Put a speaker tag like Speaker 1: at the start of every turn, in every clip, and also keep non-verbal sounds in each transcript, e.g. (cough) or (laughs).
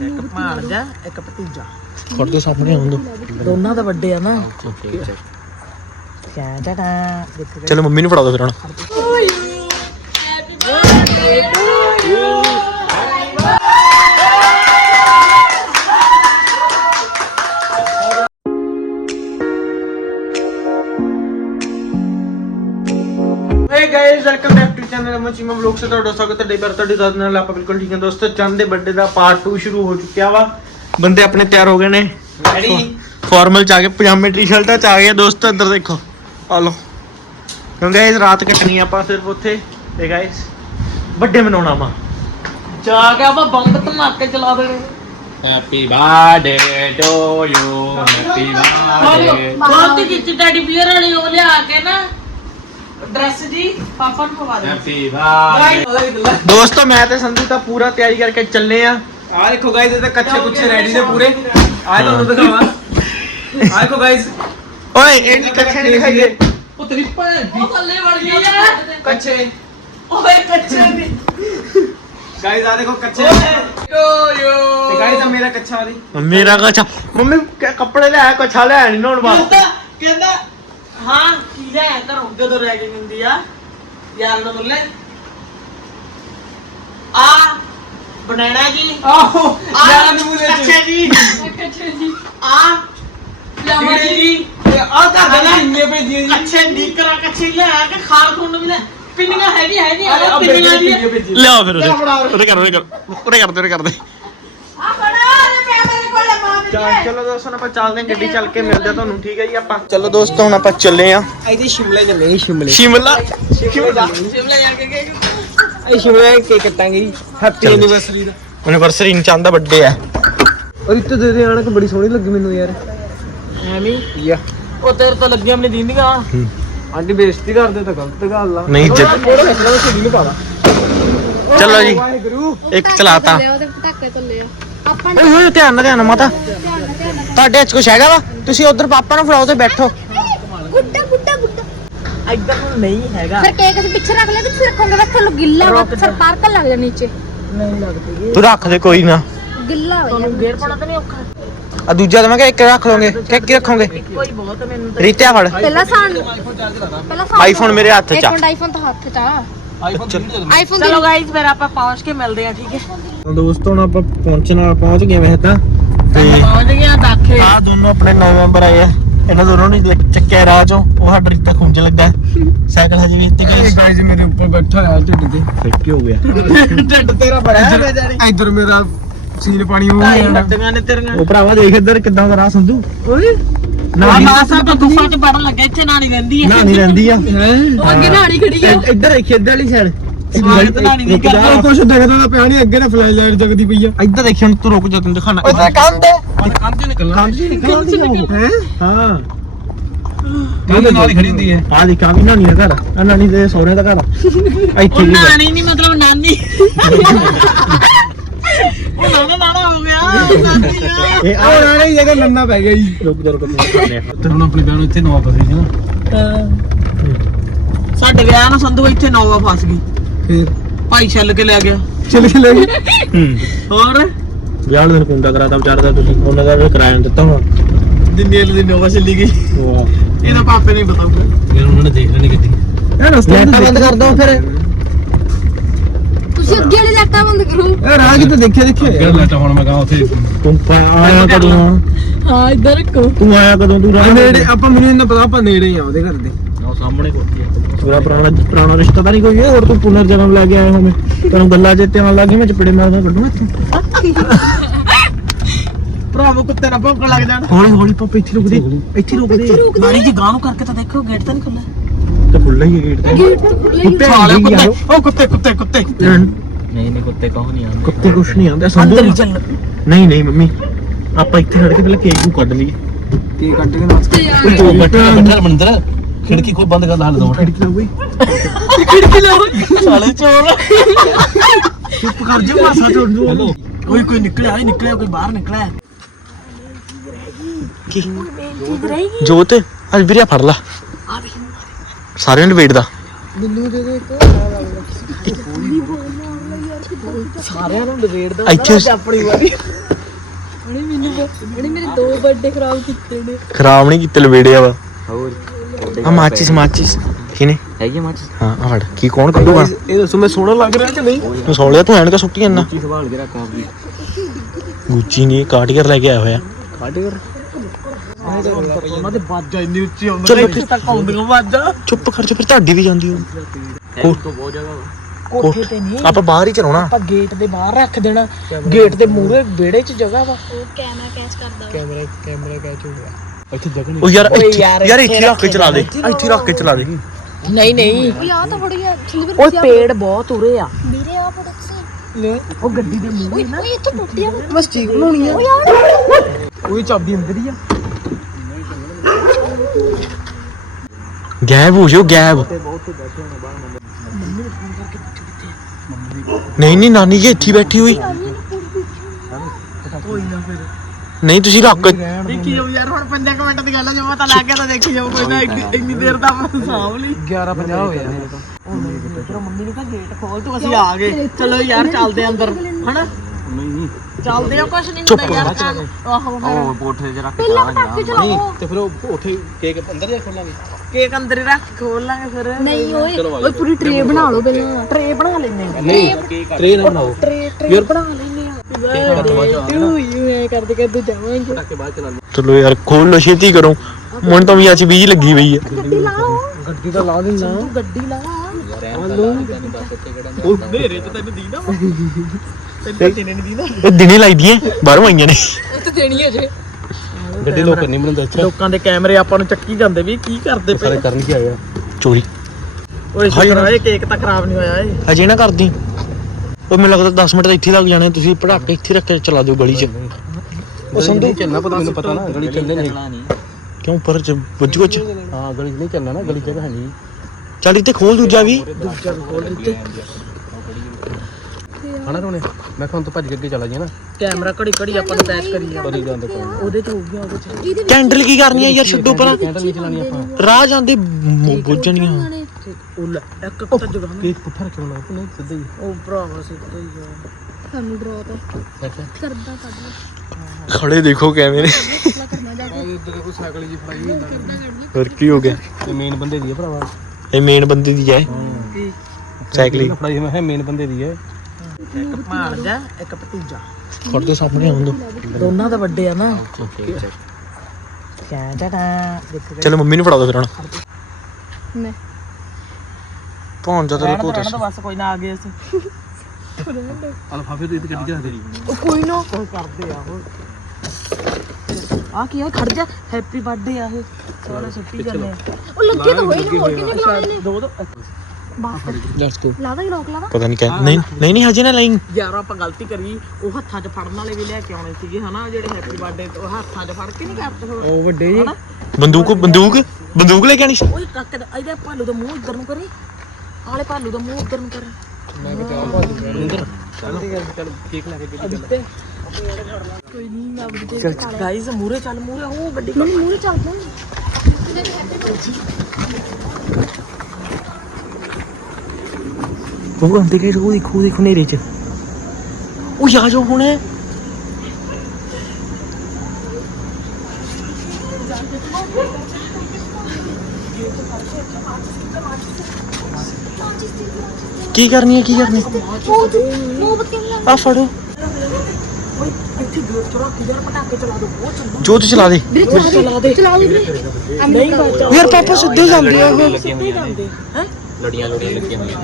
Speaker 1: ਇੱਕ ਭਾਣਜਾ ਇੱਕ ਭਤੀਜਾ।
Speaker 2: ਖੜ ਤੋਂ ਸਾਹਮਣੇ ਆਉਣ ਦੋ।
Speaker 1: ਦੋਨਾਂ ਦਾ ਵੱਡੇ ਆ ਨਾ। ਚਾ ਚਾ
Speaker 2: ਚਲੋ ਮੰਮੀ ਨੂੰ ਫੜਾ ਦੋ ਫਿਰ ਹੁਣ।
Speaker 3: Hey guys welcome back to channel ਮਚੀਮਾ vlog ਸੇ ਤੁਹਾਡਾ ਸਵਾਗਤ ਹੈ। ਡੇ ਪਰ ਤੁਹਾਡੀ ਦਾਦ ਨਾਲ ਆਪਾਂ ਬਿਲਕੁਲ ਠੀਕ ਹਾਂ। ਦੋਸਤੋ ਚੰਦ ਦੇ ਬਰਥਡੇ ਦਾ ਪਾਰਟ 2 ਸ਼ੁਰੂ ਹੋ ਚੁੱਕਿਆ ਵਾ। ਬੰਦੇ ਆਪਣੇ ਤਿਆਰ ਹੋ ਗਏ ਨੇ। ਰੈਡੀ ਫਾਰਮਲ ਚ ਆ ਕੇ ਪਜਾਮੇ ਟੀ-ਸ਼ਰਟਾਂ ਚ ਆ ਗਏ। ਦੋਸਤੋ ਇੱਧਰ ਦੇਖੋ। ਆ ਲਓ। ਕਿਉਂਕਿ ਗਾਇਸ ਰਾਤ ਕੱਟਣੀ ਆਪਾਂ ਸਿਰਫ ਉੱਥੇ। ਤੇ ਗਾਇਸ ਵੱਡੇ ਮਨਾਉਣਾ ਵਾ।
Speaker 1: ਜਾ ਕੇ ਆਪਾਂ ਬੰਬ ਧਮਾਕੇ ਚਲਾ ਦੇਣੇ।
Speaker 2: Happy birthday to you happy
Speaker 1: ਬਹੁਤ ਕੀਤੀ ਡੈਡੀ ਬੀਅਰ ਵਾਲੀ ਉਹ ਲਿਆ ਕੇ ਨਾ। ਡਰੈਸ ਜੀ ਪਾਪਾ ਨੂੰ ਪਵਾ ਦੇ
Speaker 2: ਹੈਪੀ ਬਰਥਡੇ
Speaker 3: ਦੋਸਤੋ ਮੈਂ ਤੇ ਸੰਧੂ ਤਾਂ ਪੂਰਾ ਤਿਆਰੀ ਕਰਕੇ ਚੱਲੇ ਆ।
Speaker 4: ਆ ਦੇਖੋ ਗਾਇਸ ਇਹ ਤਾਂ ਕੱਚੇ ਕੁੱਚੇ ਰੈਡੀ ਨੇ ਪੂਰੇ। ਆ ਤੁਹਾਨੂੰ ਦਿਖਾਵਾਂ। ਆ ਦੇਖੋ ਗਾਇਸ
Speaker 3: ਓਏ ਇਹ ਨਹੀਂ ਕੱਛੇ ਨਹੀਂ ਦਿਖਾਈਏ।
Speaker 4: ਉਹ ਤੇਰੀ ਭੈਣ ਦੀ।
Speaker 1: ਉਹ ਥੱਲੇ ਵੜ ਗਈ ਆ।
Speaker 4: ਕੱਚੇ।
Speaker 1: ਓਏ ਕੱਚੇ ਵੀ।
Speaker 4: ਗਾਇਸ ਆ ਦੇਖੋ ਕੱਚੇ। ਤੇ ਗਾਇਸ ਆ ਮੇਰਾ ਕੱਚਾ ਵਾਲੀ।
Speaker 3: ਮੇਰਾ ਕੱਛਾ ਮੰਮੀ ਕ- ਕੱਪੜੇ ਲੈ ਕੱਛਾ ਲੈ ਨਹੀਂ ਵਾਸਤੇ।
Speaker 1: ਕਹਿੰਦਾ ਕਹਿੰਦਾ ਹਾਂ ਕੀ ਲੈ ਘਰੋਂ? ਜਦੋਂ ਰਹਿ ਗਈ ਹੁੰਦੀ ਆ ਯਾਰ ਨੂੰ ਮੁੱਲੇ। ਆ ਬਣਾਣਾ ਜੀ।
Speaker 4: ਆਹੋ
Speaker 1: ਆ
Speaker 4: ਯਾਰ ਨੂੰ ਮੂਲੇ
Speaker 1: ਕੱਚੇ ਜੀ।
Speaker 5: ਕੱਚੇ ਜੀ।
Speaker 1: ਆ ਲਿਆਵਾਂ ਜੀ।
Speaker 4: ਆ ਦੇ ਨਾਲ ਇੰਨੇ ਭੇਜੀਆਂ ਜੀ।
Speaker 1: ਕੱਚੇ ਨੀਕਰਾ ਕੱਚੇ ਲੈ ਕੇ ਖਾਲ ਖੁੰਡ ਵੀ ਲੈ। ਪਿੰਨੀਆਂ ਹੈਗੀ ਹੈਗੀ
Speaker 4: ਆ
Speaker 1: ਆ ਪਿੰਨੀਆਂ ਦੀ
Speaker 4: ਭੇਜੀਆਂ।
Speaker 2: ਲਿਆਓ ਫਿਰ ਉਹਦੇ। ਉਹਦੇ ਕਰ ਉਹਦੇ ਕਰ ਉਹਦੇ ਕਰਦੇ ਉਹਦੇ ਕਰਦੇ
Speaker 5: ਆ ਬੜਾ ਅਰੇ ਪਿਆ ਮੇਰੇ ਕੋਲ ਮਾਂ
Speaker 3: ਚੱਲ ਚਲੋ ਦੋਸਤੋ ਹੁਣ ਆਪਾਂ ਚੱਲਦੇ ਹਾਂ ਗੱਡੀ ਚੱਲ ਕੇ ਮਿਲਦੇ ਆ ਤੁਹਾਨੂੰ ਠੀਕ ਹੈ ਜੀ ਆਪਾਂ। ਚਲੋ ਦੋਸਤੋ ਹੁਣ ਆਪਾਂ ਚੱਲੇ ਆ
Speaker 4: ਇਹਦੇ ਸ਼ਿਮਲੇ ਚੱਲੇ ਜੀ ਸ਼ਿਮਲੇ।
Speaker 3: ਸ਼ਿਮਲਾ?
Speaker 4: ਸ਼ਿਮਲੇ ਜਾ
Speaker 1: ਸ਼ਿਮਲੇ? ਜਾ ਕੇ ਗਏ
Speaker 4: ਇਹ ਸ਼ਿਮਲੇ ਕੇ ਕੱਟਾਂਗੇ ਜੀ। ਹੈਪੀ ਐਨੀਵਰਸਰੀ ਦਾ।
Speaker 3: ਐਨੀਵਰਸਰੀ ਇਨ ਚੰਦ ਦਾ ਬਰਥਡੇ ਆ
Speaker 4: ਔਰ ਇੱਥੇ ਦੇ ਦੇ ਆਣਕ ਬੜੀ ਸੋਹਣੀ ਲੱਗੀ ਮੈਨੂੰ ਯਾਰ।
Speaker 1: ਐਵੇਂ?
Speaker 4: ਯਾ।
Speaker 1: ਉਹ ਤੇਰੇ ਤਾਂ ਲੱਗੀਆਂ ਮੈਨੂੰ ਦੀਂਦੀਆਂ
Speaker 4: ਆਂਟੀ ਬੇਇੱਜ਼ਤੀ ਕਰਦੇ ਤਾਂ ਗਲਤ ਗੱਲ ਆ।
Speaker 3: ਨਹੀਂ
Speaker 4: ਪਾਦਾ
Speaker 3: ਚਲੋ ਜੀ ਇੱਕ ਚਲਾਤਾ।
Speaker 5: ਉਹਦੇ ਪਟਾਕੇ ਚੱਲੇ ਆ। ਆਪਾਂ
Speaker 3: ਓਏ ਹੋਏ ਧਿਆਨ ਨਾਲ ਧਿਆਨ ਨਾਲ ਮਾਤਾ।
Speaker 5: ਧਿਆਨ ਨਾਲ ਧਿਆਨ ਨਾਲ
Speaker 3: ਤੁਹਾਡੇ ਚ ਕੁਝ ਹੈਗਾ ਵਾ? ਤੁਸੀਂ ਉਧਰ ਪਾਪਾ ਨੂੰ ਫੜਾਓ ਤੇ ਬੈਠੋ।
Speaker 5: ਗੁੱਡਾ ਗੁੱਡਾ ਗੁੱਡਾ
Speaker 1: ਇੱਧਰ ਨੂੰ ਨਹੀਂ ਹੈਗਾ।
Speaker 5: ਫਿਰ ਕੇਕ ਅਸੀਂ ਪਿੱਛੇ ਰੱਖ ਲਿਆ ਤੇ ਤੁਸੀਂ ਰੱਖੋਗੇ ਬਸ ਥੱਲੋਂ ਗਿੱਲਾ ਵਾ। ਫਿਰ ਪਾਰਕਲ ਲੱਗ ਜਾ ਨੀਚੇ।
Speaker 1: ਨਹੀਂ ਲੱਗਦੀ
Speaker 3: ਤੂੰ ਰੱਖ ਦੇ ਕੋਈ ਨਾ।
Speaker 5: ਗਿੱਲਾ ਹੋ
Speaker 1: ਤੁਹਾਨੂੰ ਗੇਰ ਪਾਣਾ ਤਾਂ ਨਹੀਂ ਔਖਾ?
Speaker 3: ਆ ਦੂਜਾ ਦਵਾਂਗੇ ਇੱਕ ਰੱਖ ਲਓਗੇ ਕਿ ਕੀ ਰੱਖੋਗੇ।
Speaker 1: ਕੋਈ ਬਹੁਤ ਮੈਨੂੰ ਤਾਂ।
Speaker 3: ਰੀਤਿਆ ਫੜ।
Speaker 5: ਪਹਿਲਾਂ ਸਾਨ ਪਹਿਲਾਂ ਸਾਨ
Speaker 3: ਆਈਫੋਨ ਮੇਰੇ ਹੱਥ 'ਚ ਆ।
Speaker 5: ਆਈਫੋਨ ਆਈਫੋਨ ਤਾਂ ਹੱਥ 'ਚ ਆ। ਆਈਫੋਨ
Speaker 1: ਚਲੋ ਗਾਈਜ਼ ਫਿਰ ਆਪਾਂ ਪਹੁੰਚ ਕੇ ਮਿਲਦੇ ਆ ਠੀਕ ਹੈ?
Speaker 3: ਦੋਸਤੋ ਹੁਣ ਆਪਾਂ ਪਹੁੰਚਣਾ ਪਹੁੰਚ ਗਏ ਵੈਸੇ ਤਾਂ। ਤੇ
Speaker 1: ਪਹੁੰਚ ਗਏ ਆ ਦਾਖੇ।
Speaker 3: ਆ ਦੋਨੋਂ ਆਪਣੇ ਨਵੇਂ ਮੈਂਬਰ ਆਏ ਆ। ਇਹਨਾਂ ਦੋਨੋਂ ਨੇ ਦੇਖ- ਚੱਕਿਆ ਰਾਹ ਚੋਂ। ਉਹ ਸਾਡਾ ਰੀਤਾ ਖੁੰਝ ਲੱਗਾ। ਸਾਈਕਲ ਹਜੇ ਵੀ ਇੱਥੇ ਗਈ
Speaker 4: ਗਾਇਸ ਮੇਰੇ ਉੱਪਰ ਬੈਠਾ ਹੋਇਆ ਢਿੱਡ ਤੇ।
Speaker 3: ਕੀ ਹੋ ਗਿਆ।
Speaker 4: ਢਿੱਡ ਤੇਰਾ ਬੜਾ ਹੈ ਜਾਨੀ। ਇੱਧਰ ਮੇਰਾ ਸੀਨ ਪਾਣੀ ਹੋ ਗਿਆ।
Speaker 1: ਲੱਡੀਆਂ ਨੇ ਤੇਰੀਆਂ
Speaker 3: ਉਹ ਭਰਾਵਾ ਦੇਖ ਇੱਧਰ ਕਿੱਦਾਂ ਦਾ ਰਾਹ ਸੰਧੂ।
Speaker 1: ਓਏ।
Speaker 3: ਨਾ
Speaker 1: ਨਾ ਮਾਸਾ ਤਾਂ ਗੁਫਾ ਚ ਪੜਨ ਲੱਗਾ ਇੱਥੇ ਨਾਣੀ ਰਹਿੰਦੀ ਹੈ
Speaker 3: ਨਾ ਨਹੀਂ ਰਹਿੰਦੀ ਆ।
Speaker 5: ਉਹ ਅੱਗੇ ਨਾੜੀ ਖੜੀ ਆ।
Speaker 3: ਇੱਧਰ ਦੇਖੀ ਇੱਧਰ ਵਾਲੀ ਸਾਈਡ
Speaker 1: ਸਵਾਗਤ ਨਾਣੀ ਨਹੀਂ ਕਰਦਾ
Speaker 4: ਉਹ ਕੁਛ ਦੇਖਦਾ ਤਾਂ ਪਿਆ ਨਹੀਂ ਅੱਗੇ ਨਾ ਫਲੈਸ਼ ਲਾਈਟ ਜਗਦੀ ਪਈ ਆ।
Speaker 3: ਇੱਧਰ ਦੇਖੀ ਹੁਣ ਤੂੰ ਰੁਕ ਜਾ ਤੈਨੂੰ ਦਿਖਾਣਾ ਇੱਧਰ ਕੰਧ ਹੈ।
Speaker 4: ਕੰਧ ਚ ਨਿਕਲਣਾ।
Speaker 3: ਕੰਧ ਜੀ ਨਿਕਲਦੀ ਹੈ? ਹਾਂ।
Speaker 4: ਕੰਧ ਨਾਲ ਹੀ ਖੜੀ ਹੁੰਦੀ ਹੈ।
Speaker 3: ਆ ਦੇਖ ਆ ਵੀ ਨਾਨੀ ਦਾ ਘਰ ਆ। ਨਾਨੀ ਦੇ ਸਹੁਰੇ ਦਾ ਘਰ ਆ। ਇੱਥੇ
Speaker 1: ਉਹ
Speaker 3: ਵੀ ਆ।
Speaker 1: ਨਾਨੀ ਨਹੀਂ ਮਤਲਬ ਨਾਨੀ। ਉਹ ਨਾਨਾ ਨਾਨਾ ਹੋ ਗਿਆ ਨਾਨੀ ਆ।
Speaker 3: ਇਹ ਆ
Speaker 4: ਉਹ ਨਾਲੇ ਜਗ੍ਹਾ ਨੰਨਾ ਪੈ ਗਿਆ ਜੀ।
Speaker 3: ਰੁਕ ਜਾ ਰੁਕ ਜਾ
Speaker 4: ਤੇ ਹੁਣ ਆਪਣੀ ਭੈਣ ਇੱਥੇ ਨਵਾਂ ਫਸੇ ਜੀ ਨਾ।
Speaker 1: ਸਾਡੇ ਵਿਆਹ ਨੂੰ ਸੰਧੂ ਇੱਥੇ ਨੌਵਾ ਫਸ ਗਈ।
Speaker 4: ਫੇਰ
Speaker 1: ਭਾਈ ਛੱਲ ਕੇ ਲੈ ਗਿਆ।
Speaker 4: ਚਲੇ ਚਲੇ ਗਏ
Speaker 3: ਹੂੰ।
Speaker 1: ਹੋਰ?
Speaker 3: ਵਿਆਹ ਨੂੰ ਕੁੰਡਾ ਕਰਾਤਾ ਵਿਚਾਰ ਦਾ ਤੁਸੀਂ। ਉਹਨਾਂ ਦਾ ਵੀ ਕਿਰਾਇਆ ਨੀ ਦਿੱਤਾ ਹੁਣ।
Speaker 1: ਦਿਨੇ ਦੀ ਨੌਵਾ ਚੱਲੀ ਗਈ।
Speaker 3: ਵਾਹ।
Speaker 1: ਇਹਦਾ ਪਾਪੇ ਨਹੀਂ ਪਤਾ
Speaker 4: ਫਿਰ ਉਹਨਾਂ ਨੇ ਦੇਖ ਲੈਣੀ ਗੱਡੀ ਇਹ ਰਸਤਾ
Speaker 3: ਲੈਟਾਂ ਬੰਦ ਕਰ ਦੋ ਫਿਰ।
Speaker 5: ਤੁਸੀਂ ਅੱਗੇ ਵਾਲੀ ਲਾਟਾਂ ਬੰਦ ਕਰੋ।
Speaker 4: ਇਹ ਰਾਹ ਕਿਤੇ ਦੇਖਿਆ ਦੇਖਿਆ। ਅੱਗੇ ਲੈਟਾ ਹੁਣ ਮੈਂ ਕਹਾਂ ਉੱਥੇ।
Speaker 3: ਤੂੰ ਪਾ- ਆਇਆ ਕਦੋਂ? ਆ?
Speaker 5: ਹਾਂ ਇੱਧਰ ਰੱਖੋ।
Speaker 3: ਤੂੰ ਆਇਆ ਕਦੋਂ? ਤੂੰ ਰਾਹ
Speaker 4: ਨੇੜੇ ਆਪਾਂ ਮੈਨੂੰ ਇਹਨਾਂ ਪਤਾ ਆਪਾਂ ਨੇੜੇ ਹੀ ਆ ਉਹਦੇ ਘਰ ਦੇ।
Speaker 3: ਉਹ ਸਾਹਮਣੇ ਕੋਠੀ ਆ। ਪੂਰਾ ਪੁਰਾਣਾ ਪੁਰਾਣਾ ਰਿਸ਼ਤਾ ਤਾਂ ਨਹੀਂ ਕੋਈ ਹੈ ਹੋਰ ਤੂੰ ਪੁਨਰ ਜਨਮ ਲੈ ਕੇ ਆਇਆ ਹੋਵੇਂ। ਤੈਨੂੰ ਗੱਲਾਂ ਚੇਤੇ ਆਉਣ ਲੱਗੀ ਮੈਂ ਚਪੜੇ ਮਾਰਦਾ ਕੱਢੂ ਇੱਥੇ।
Speaker 1: ਭਰਾਵੋ ਕੁੱਤੇ ਨਾ ਭੌਂਕਣ ਲੱਗ ਜਾਣ।
Speaker 3: ਹੌਲੀ ਹੌਲੀ ਪਾਪਾ ਇੱਥੇ ਰੁਕ ਦੇ ਇੱਥੇ ਰੁਕ ਦੇ
Speaker 1: ਮਾੜੀ ਜੀ ਗਾਂ ਨੂੰ ਕਰਕੇ ਤਾਂ ਦੇਖੋ ਗੇਟ ਤਾਂ ਨਹੀਂ ਖੁੱਲ੍ਹਾ।
Speaker 3: ਤੇ ਖੁੱਲਾ ਹੀ ਹੈ ਗੇਟ ਤੇ। ਕੁੱਤੇ
Speaker 1: ਸਾਲੇ
Speaker 3: ਆਉਂਦੇ
Speaker 1: ਕੁੱਤੇ। ਉਹ ਕੁੱਤੇ ਕੁੱਤੇ ਕੁੱਤੇ।
Speaker 2: ਨਹੀਂ ਨਹੀਂ ਕੁੱਤੇ ਕਹੋ ਨਹੀਂ ਆਉਂਦੇ।
Speaker 3: ਕੁੱਤੇ ਕੁਛ ਨਹੀਂ ਆਉਂਦਾ
Speaker 1: ਅੰਦਰ ਹੀ
Speaker 3: ਸੰਦੂ
Speaker 1: ਚੱਲ।
Speaker 3: ਨਹੀਂ ਨਹੀਂ ਮੰਮੀ। ਆਪਾਂ ਇੱਥੇ ਖੜ ਕੇ ਪਹਿਲਾਂ ਕੇਕ ਨੂੰ ਕੱਢ ਲਈਏ।
Speaker 4: ਕੀ ਕੱਟ ਕੇ ਨਾਸ
Speaker 3: ਤੂੰ ਦੋ ਮਿੰਟ
Speaker 2: ਬੱਠਾ ਮੰਦਰ ਖਿੜਕੀ ਖੋਲ ਬੰਦ ਕਰ ਲਾ ਦੋ
Speaker 3: ਖਿੜਕੀ ਲਾ ਓਏ
Speaker 1: ਖਿੜਕੀ ਲਾ ਸਾਲੇ ਚੋਰ।
Speaker 3: ਚੁੱਪ ਕਰ ਜਾ ਮਾਸਾ ਤੋੜ ਦੂ
Speaker 1: ਕੋਈ ਕੋਈ ਨਿਕਲਿਆ ਨਹੀਂ ਨਿਕਲਿਆ ਕੋਈ ਬਾਹਰ ਨਿਕਲਿਆ।
Speaker 3: ਕੀ? ਜੋਤ ਅੱਜ ਵੀਰਿਆ ਫੜ ਲਾ। ਸਾਰਿਆਂ ਨੂੰ ਵੇਟਦਾ
Speaker 1: ਸਾਰਿਆਂ ਨੂੰ ਡਿਬੇਟ ਦਾ।
Speaker 3: ਇੱਥੇ
Speaker 1: ਆਪਣੀ ਵਾਰੀ।
Speaker 5: ਇਹਨੇ ਮੇਰੇ ਦੋ ਬਰਥਡੇ ਖਰਾਬ ਕੀਤੇ ਨੇ।
Speaker 3: ਖਰਾਬ ਨਹੀਂ ਕੀਤੇ ਲਵੇੜਿਆ ਵਾ। ਆ ਮਾਚਿਸ ਮਾਚਿਸ। ਕਿਨੇ
Speaker 4: ਹੈਗੀ ਮੱਚ
Speaker 3: ਹਾਂ ਆ ਫੜ। ਕੀ ਕੌਣ ਕੱਢੂਗਾ?
Speaker 1: ਇਹ ਦੱਸੋ ਮੈਂ ਸੋਹਣਾ ਲੱਗ ਰਿਹਾ ਕਿ ਨਹੀਂ?
Speaker 3: ਤੂੰ ਸੌਲਿਆ ਤੂੰ ਐਨਕਾ ਸੁੱਟੀ ਜਾਂਦਾ
Speaker 4: ਕੀ ਸੰਭਾਲ ਕੇ ਰੱਖਾਂ
Speaker 3: ਗੁੱਚੀ ਨਹੀਂ ਕਾਟੀਅਰ ਲੈ ਕੇ ਆਇਆ ਹੋਇਆ।
Speaker 1: ਉਹਨਾਂ ਦੇ ਬਾਜਾ ਇੰਨੀ ਉੱਚੀ ਆਉਂਦਾ
Speaker 3: ਚਲੋ
Speaker 1: ਇੱਥੇ ਤੱਕ ਆਉਂਦੀਆਂ ਬਾਜਾ।
Speaker 3: ਚੁੱਪ ਕਰ ਚੁੱਪ ਤੁਹਾਡੀ ਵੀ ਜਾਂਦੀ ਹੋ
Speaker 4: ਤੋਂ ਬਹੁਤ ਜ਼ਿਆਦਾ
Speaker 1: ਕੋਠੇ ਤੇ ਨਹੀਂ।
Speaker 3: ਆਪਾਂ ਬਾਹਰ ਹੀ ਚਲਾਉਣਾ।
Speaker 1: ਆਪਾਂ ਗੇਟ ਦੇ ਬਾਹਰ ਰੱਖ ਦੇਣਾ। ਗੇਟ ਦੇ ਮੂਹਰੇ ਵਿਹੜੇ 'ਚ ਜਗ੍ਹਾ ਵਾ।
Speaker 5: ਉਹ ਕੈਮਰਾ ਕੈਚ ਕਰਦਾ
Speaker 1: ਕੈਮਰਾ ਕੈਮਰਾ ਕੈਚ ਹੋ ਗਿਆ। ਇੱਥੇ ਜਗ੍ਹਾ
Speaker 3: ਉਹ ਯਾਰ
Speaker 1: ਓਏ
Speaker 3: ਇੱਥੇ
Speaker 1: ਯਾਰ,
Speaker 3: ਯਾਰ
Speaker 1: ਇੱਥੇ
Speaker 3: ਇੱਥੇ ਰੱਖ ਕੇ ਚਲਾ ਦੇ।
Speaker 1: ਇੱਥੇ
Speaker 3: ਇੱਥੇ ਰੱਖ ਕੇ ਚਲਾ ਦੇ।
Speaker 1: ਨਹੀਂ ਨਹੀਂ।
Speaker 5: ਵੀ ਆ ਤਾਂ ਥੋੜੀ ਜਿਹੀ ਸਿਲਵਰ
Speaker 1: ਓਏ ਪੇੜ ਬਹੁਤ ਉਰੇ ਆ।
Speaker 5: ਮੇਰੇ ਆ ਪ੍ਰੋਡਕਟਸ
Speaker 1: ਉਹ ਗੱਡੀ ਦੇ ਮੂਹਰੇ
Speaker 5: ਓਏ ਓਏ ਇੱਥੋਂ ਟੁੱਟਿਆ
Speaker 1: ਬਸ ਠੀਕ ਬਣਾਉਣੀ ਆ।
Speaker 5: ਓ ਯਾਰ
Speaker 1: ਉਹੀ ਚਾਬੀ ਅੰਦਰ ਹੀ ਆ।
Speaker 3: ਗਾਇਬ ਹੋ ਜਾਓ ਗਾਇਬ। ਨਹੀਂ ਨਹੀਂ ਨਾਨੀ ਜੀ ਇੱਥੇ ਹੀ ਬੈਠੀ ਹੋਈ। ਨਹੀਂ ਤੁਸੀਂ ਰੱਖ ਕੇ
Speaker 1: ਦੇਖੀ ਜਾਓ ਯਾਰ ਹੁਣ 5 ਮਿੰਟ ਦੀ ਗੱਲ ਆ ਜੇ ਪਤਾ ਲੱਗ ਗਿਆ ਤਾਂ ਦੇਖੀ ਜਾਓ ਕੋਈ ਨਾ ਇੰਨੀ ਇੰਨੀ ਦੇਰ ਦਾ ਮੈਂ ਸਾਂਭ ਲਈ। 11:50 ਹੋਇਆ ਤੇਰਾ ਮੰਮੀ ਨੇ ਕਿਹਾ ਗੇਟ ਖੋਲ ਤੂੰ ਅਸੀਂ ਆ ਗਏ। ਚਲੋ ਯਾਰ ਚੱਲਦੇ ਆਂ ਅੰਦਰ ਹਨਾ?
Speaker 4: ਨਹੀਂ
Speaker 1: ਚੱਲਦੇ ਆ ਕੁਛ ਨਹੀਂ ਹੁੰਦਾ ਯਾਰ ਚੱਲ। ਆਹੋ ਫਿਰ
Speaker 4: ਉਹ ਕੋਠੇ 'ਚ ਰੱਖ ਕੇ
Speaker 5: ਪਹਿਲਾਂ
Speaker 4: ਚਲਾ
Speaker 5: ਪਟਾਕੇ ਚਲਾਓ।
Speaker 1: ਤੇ ਫਿਰ ਉਹ ਉੱਥੇ ਕੇਕ ਅੰਦਰ ਜਾ ਖੋਲਾਂਗੇ। ਕੇਕ ਅੰਦਰ ਹੀ ਰੱਖ ਖੋਲ ਲਾਂਗੇ ਫਿਰ।
Speaker 5: ਨਹੀਂ ਓਏ ਓਏ ਪੂਰੀ ਟ੍ਰੇ ਬਣਾ ਲਓ ਪਹਿਲਾਂ।
Speaker 1: ਟਰੇ ਬਣਾ ਲੈਨੇ ਆ
Speaker 4: ਨਹੀਂ ਬਣਾਓ।
Speaker 1: ਟਰੇ ਬਣਾ ਲੈਨੇ ਕਰਦੇ ਕਰਦੇ ਜਾਵਾਂਗੇ।
Speaker 4: ਕੇ ਬਾਅਦ ਚਲਾ
Speaker 3: ਚਲੋ ਯਾਰ ਖੋਲ ਲੋ ਛੇਤੀ ਕਰੋ। ਮਨ ਤਾਂ ਵੀ ਅੱਜ ਬੀਜ ਲੱਗੀ ਪਈ ਹੈ
Speaker 5: ਗੱਡੀ ਲਾਓ।
Speaker 1: ਗੱਡੀ ਤਾਂ ਲਾ ਦਿੰਦਾ
Speaker 5: ਗੱਡੀ ਲਾ।
Speaker 1: ਉਹ ਮੇਰੇ ਤੇ ਤੈਨੂੰ ਦੀਦਾ ਤੈਨੂੰ ਤੇਨੇ ਨਹੀਂ ਦੀਦਾ
Speaker 3: ਇਹ ਦਿਨੇ ਲਾਈਦੀਆਂ ਬਾਹਰੋਂ ਆਈਆਂ ਨੇ।
Speaker 1: ਤੇ ਦੇਣੀ ਹੈ ਜੇ।
Speaker 4: ਗੱਡੀ ਲੋਕ ਨਹੀਂ ਬਣਦਾ ਅੱਛਾ
Speaker 1: ਲੋਕਾਂ ਦੇ ਕੈਮਰੇ ਆਪਾਂ ਨੂੰ ਚੱਕੀ ਜਾਂਦੇ ਵੀ ਕੀ ਕਰਦੇ ਪਏ।
Speaker 4: ਕਰਨ ਕੀ ਆਇਆ
Speaker 3: ਚੋਰੀ।
Speaker 1: ਓਏ ਸ਼ੁਕਰ ਆ ਇਹ ਕੇਕ ਤਾਂ ਖਰਾਬ ਨਹੀਂ ਹੋਇਆ ਏ।
Speaker 3: ਅਜੇ ਨਾ ਕਰਦੀ। ਉਹ ਮੈਨੂੰ ਲੱਗਦਾ 10 ਮਿੰਟ ਤਾਂ ਇੱਥੇ ਲੱਗ ਜਾਣੇ ਤੁਸੀਂ ਪੜਾਕੇ ਇੱਥੇ ਰੱਖ ਕੇ ਚਲਾ ਦਿਓ ਗਲੀ 'ਚ।
Speaker 4: ਉਹ ਸੰਦੂ ਚੱਲਣਾ ਪਤਾ ਮੈਨੂੰ ਪਤਾ ਨਾ ਗਲੀ ਚੱਲਣੇ ਨਹੀਂ।
Speaker 3: ਕਿਉਂ ਪਰ ਚ ਵੱਜੂ ਕੁਛ?
Speaker 4: ਹਾਂ ਗਲੀ 'ਚ ਨਹੀਂ ਚੱਲਣਾ ਨਾ ਗਲੀ 'ਚ ਜਗ੍ਹਾ ਹੈ ਨਹੀਂ
Speaker 3: ਚੱਲ ਇੱਥੇ ਖੋਲ ਦੂਜਾ ਵੀ।
Speaker 1: ਦੂਜਾ ਵੀ ਖੋਲ ਦਿੱਤੇ।
Speaker 4: ਹਣਾ ਰੋਣੇ ਮੈਂ ਖਾਂ ਤੋਂ ਭੱਜ ਕੇ ਅੱਗੇ ਚਲਾ ਜੀ ਨਾ।
Speaker 1: ਕੈਮਰਾ ਘੜੀ ਘੜੀ ਆਪਾਂ ਨੂੰ ਪੈਚ ਕਰੀ ਜਾ
Speaker 4: ਕਰੀ ਜਾਂਦੇ ਕੋਈ
Speaker 1: ਉਹਦੇ ਚ ਹੋ ਗਿਆ ਉਹਦੇ ਚ।
Speaker 5: ਇਹਦੇ ਵਿੱਚ
Speaker 3: ਕੈਂਡਲ ਕੀ ਕਰਨੀ ਆ ਯਾਰ ਛੱਡੋ ਪਰਾਂ
Speaker 4: ਕੈਂਡਲ ਨਹੀਂ ਚਲਾਣੀ ਆਪਾਂ।
Speaker 3: ਰਾਹ ਜਾਂਦੇ ਮ- ਬੁੱਝਣੀਆਂ
Speaker 1: ਤੇ ਉਹ ਲੈ ਇੱਕ ਤਾਂ ਜਗ੍ਹਾ ਨਾ
Speaker 4: ਕੇਕ ਪੁੱਠਾ ਰੱਖਣਾ ਨਾ ਨਹੀਂ ਸਿੱਧਾ ਹੀ।
Speaker 1: ਉਹ ਭਰਾਵਾ ਸਿੱਧਾ ਹੀ ਆ।
Speaker 5: ਸਾਨੂੰ ਡਰਾ ਤਾਂ
Speaker 4: ਅੱਛਾ।
Speaker 5: ਕਰਦਾ ਕੱਢ
Speaker 3: ਖੜੇ ਦੇਖੋ ਕਿਵੇਂ ਨੇ।
Speaker 5: ਲੈ ਕਰਨਾ ਜਾ ਕੇ।
Speaker 1: ਇੱਧਰ ਕੋਈ ਸਾਈਕਲ ਜੀ ਫੜਾਈ ਹੋਈ
Speaker 3: ਹੋਰ ਕੀ ਹੋ ਗਿਆ?
Speaker 4: ਇਹ ਮੇਨ ਬੰਦੇ ਦੀ ਹੈ ਭਰਾਵਾ।
Speaker 3: ਇਹ ਮੇਨ ਬੰਦੇ ਦੀ ਹੈ।
Speaker 1: ਕੀ?
Speaker 3: ਸਾਈਕਲੀ
Speaker 4: ਫੜਾਈ ਮੈਂ ਮੇਨ ਬੰਦੇ ਦੀ ਹੈ
Speaker 1: ਇੱਕ ਭਾਣਜਾ ਇੱਕ ਭਤੀਜਾ।
Speaker 3: ਖੜ ਦੇ ਸਾਹਮਣੇ ਆਉਣ ਦੋ।
Speaker 1: ਦੋਨਾਂ ਦਾ ਵੱਡੇ ਆ ਨਾ। ਦੇਖੋ
Speaker 3: ਚਲੋ ਮੰਮੀ ਨੂੰ ਫੜਾ ਦੋ ਫਿਰ ਹੁਣ।
Speaker 5: ਮੈਂ
Speaker 3: ਪਹੁੰਚ ਜਾ ਤੇਰੇ ਕੋਲ
Speaker 1: ਰਹਿਣ ਦੋ, ਬਸ ਕੋਈ ਨਾ ਆ ਗਏ ਅਸੀਂ।
Speaker 4: ਅਲਫਾਫੇ ਤੋਂ ਇੱਥੇ ਗੱਡੀ ਚਲਾ ਦੇ
Speaker 1: ਉਹ ਕੋਈ ਨਾ। ਕੋਈ ਕਰਦੇ ਆ ਉਹ ਆ ਕੀ ਆ ਖੜ ਜਾ। ਹੈਪੀ ਬਰਥਡੇ ਆ ਇਹ। ਸਾਰਾ ਸੁੱਟੀ ਜਾਂਦੇ ਆ।
Speaker 5: ਉਹ ਲੱਗੇ ਤਾਂ ਹੋਏ ਨੇ ਹੋਰ ਕਿੰਨੇ ਲਾਏ ਨੇ?
Speaker 1: ਦੋ ਦੋ।
Speaker 5: ਬਾਪ
Speaker 3: ਲੈਟਸ ਗੋ
Speaker 5: ਲਾ ਦਾ ਹੀ ਲੋਕ ਲਾ ਦਾ
Speaker 3: ਪਤਾ ਨਹੀਂ ਕਿਆ ਨਹੀਂ ਨਹੀਂ ਨਹੀਂ ਹਜੇ ਨਾ ਲਾਈਨ
Speaker 1: ਯਾਰ ਆਪਾਂ ਗਲਤੀ ਕਰੀ। ਉਹ ਹੱਥਾਂ 'ਚ ਫੜਨ ਵਾਲੇ ਵੀ ਲੈ ਕੇ ਆਉਣੇ ਸੀਗੇ ਹਨਾ? ਜਿਹੜੇ ਹੈਪੀ ਬਰਥਡੇ ਉਹ ਹੱਥਾਂ 'ਚ ਫੜ ਕੇ ਨਹੀਂ ਕਰਦੇ ਹੋਰ।
Speaker 4: ਉਹ ਵੱਡੇ ਜੀ।
Speaker 3: ਬੰਦੂਕ ਬੰਦੂਕ ਬੰਦੂਕ ਲੈ ਕੇ ਆਣੀ ਸੀ।
Speaker 1: ਓਏ ਕੱਕ ਦਾ ਇਹਦੇ ਭਾਲੂ ਦਾ ਮੂੰਹ ਇੱਧਰ ਨੂੰ ਕਰੀ। ਆਲੇ ਭਾਲੂ ਦਾ ਮੂੰਹ ਇੱਧਰ ਨੂੰ ਕਰ
Speaker 4: ਚੱਲ ਚੱਲ ਕੇਕ ਲੈ ਕੇ ਗੱਡੀ
Speaker 1: ਅੱਤੇ ਕੋਈ ਨਹੀਂ ਮੈਂ ਬੁੱਢੇ ਗਾਈਜ਼ ਮੂਰੇ ਚੱਲ। ਮੂਰੇ ਉਹ ਗੱਡੀ
Speaker 5: ਮੈਨੂੰ ਮੂਹਰੇ ਚੱਲ ਪਾ
Speaker 3: ਉਹ ਅੰਦੇ ਕੇ ਉਹ ਦੇਖੋ ਦੇਖੋ ਨੇਰੇ ਚ। ਉਹ ਯਾ ਜੋ ਹੁਣ। ਕੀ ਕਰਨੀ ਹੈ ਕੀ ਕਰਨੀ ਆ ਫੜੋ।
Speaker 1: ਇੱਥੇ ਗੇਟ ਚਲਾ ਕੇ ਯਾਰ ਪਟਾਕੇ ਚਲਾ ਦੋ ਬਹੁਤ ਚੱਲੂ
Speaker 3: ਜੋਤ ਚਲਾ ਦੇ।
Speaker 5: ਵੀਰੇ ਚਲਾ ਦੇ ਚਲਾ ਦੇ। ਵੀਰੇ
Speaker 1: ਨਹੀਂ ਬਾਜਾ।
Speaker 3: ਯਾਰ ਪਾਪਾ ਸਿੱਧੇ ਜਾਂਦੇ ਆ ਉਹ।
Speaker 4: ਲੜੀਆਂ ਲੜੀਆਂ ਲੱਗੀਆਂ ਹੋਈਆਂ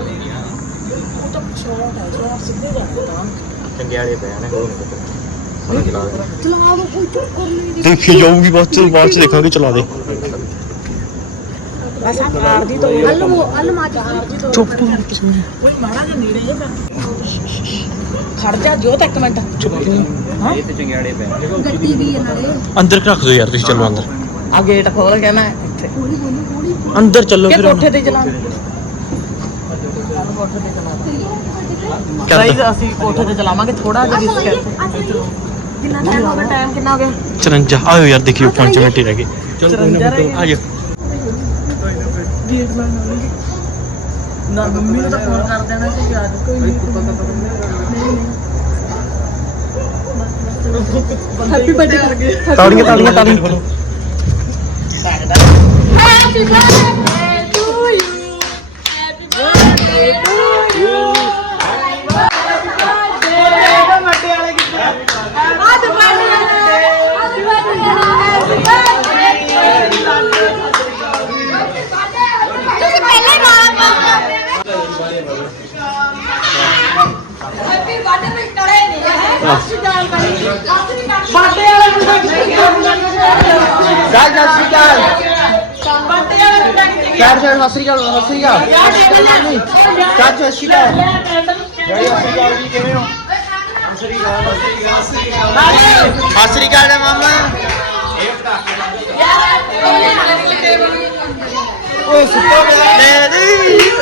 Speaker 1: ਉਹ ਤਾਂ ਸ਼ਾਰਟ ਹੈ ਯਾਰ ਸਿੱਧੇ ਜਾਂਦੇ ਤਾਂ।
Speaker 4: ਚੰਗੇ ਵਾਲੇ ਪਏ ਨੇ। ਚਲਾ ਦੇ।
Speaker 5: ਚਲਾ ਦੋ ਕੋਈ ਚੁੱਪ ਕਰ ਲਈ
Speaker 3: ਦੇਖੀ ਜਾਊਗੀ ਬਾਅਦ ਚ ਬਾਅਦ ਚ ਦੇਖਾਂਗੇ ਚਲਾ ਦੇ।
Speaker 1: ਬਸ ਆ ਕਾਰ ਦੀ ਤੋਂ
Speaker 5: ਅੱਲ ਉਹ ਅੱਲ ਮਾਚ
Speaker 3: ਚੁੱਪ ਕਰਕੇ ਸੁਣ
Speaker 1: ਓਏ ਮਾੜਾ ਜਿਹਾ ਨੇੜੇ ਜਿਹਾ ਕਰ ਖੜ ਜਾ ਜੋਤ ਇੱਕ ਮਿੰਟ।
Speaker 4: ਇਹ ਤੇ ਚੰਗਿਆੜੇ ਪਏ ਨੇ
Speaker 5: ਗੱਡੀ ਵੀ ਹੈ ਨਾਲੇ।
Speaker 3: ਅੰਦਰ ਰੱਖ ਦਿਓ ਯਾਰ ਤੁਸੀਂ ਚਲੋ ਅੰਦਰ।
Speaker 1: ਆ ਗੇਟ ਖੋਲ ਕੇ ਨਾ ਇੱਥੇ।
Speaker 5: ਹੌਲੀ ਹੌਲੀ ਹੌਲੀ
Speaker 3: ਅੰਦਰ ਚੱਲੋ
Speaker 1: ਕਿ
Speaker 3: ਫਿਰ ਹੁਣ।
Speaker 1: ਕੋਠੇ ਤੇ ਚਲਾ
Speaker 3: ਕਰ
Speaker 1: ਗਾਈਜ਼
Speaker 3: ਦਿਓ।
Speaker 1: ਅਸੀਂ ਕੋਠੇ ਤੇ ਚਲਾਵਾਂਗੇ ਥੋੜਾ ਜਿਹਾ ਰਿਸਕ ਹੈ ਕਿੰਨਾ ਟਾਈਮ ਹੋ ਗਿਆ ਟਾਈਮ ਕਿੰਨਾ ਹੋ ਗਿਆ?
Speaker 3: 54 ਆਇਓ ਯਾਰ ਦੇਖਿਓ 5 ਮਿੰਟ ਹੀ ਰਹਿ ਗਏ।
Speaker 4: ਚਲ
Speaker 3: ਆ ਜਾਓ।
Speaker 1: ਗੇਟ ਮੈਂ ਨਾ ਮੰਮੀ ਨੂੰ ਤਾਂ ਫੋਨ ਕਰ ਦੇਣਾ ਕਿ ਅੱਜ ਕੋਈ ਨਹੀਂ
Speaker 6: ਹੈਪੀ ਬਰਥਡੇ ਕਰ ਗਏ।
Speaker 3: ਤਾੜੀਆਂ ਤਾੜੀਆਂ ਤਾੜੀਆਂ।
Speaker 5: Happy birthday ਬਰਥਡੇ ਵਿੱਚ ਟੜੇ ਨਹੀਂ ਹੈ ਸਤਿ ਸ਼੍ਰੀ ਅਕਾਲ ਸਤਿ ਸ਼੍ਰੀ ਅਕਾਲ ਬਰਥਡੇ ਵਾਲੇ ਮੁੰਡੇ
Speaker 3: ਚੱਲ ਚੱਲ ਸ੍ਰੀ ਅਕਾਲ
Speaker 5: ਬਰਥਡੇ ਵਾਲੇ ਮੁੰਡੇ ਕਿੱਥੇ
Speaker 3: ਚਾਰ ਚਾਰ ਸਤਿ ਸ੍ਰੀ ਅਕਾਲ ਸਤਿ ਸ੍ਰੀ ਅਕਾਲ ਚਾਰ ਚਾਰ ਸ੍ਰੀ ਅਕਾਲ ਡੈਡੀ ਸਤਿ ਸ੍ਰੀ ਅਕਾਲ ਜੀ ਕਿਵੇਂ ਹੋ ਸਤਿ ਸ੍ਰੀ ਅਕਾਲ ਜੀ ਮਾਮਾ ਓਏ ਸੁੱਤੋ ਗਿਆ ਡੈਡੀ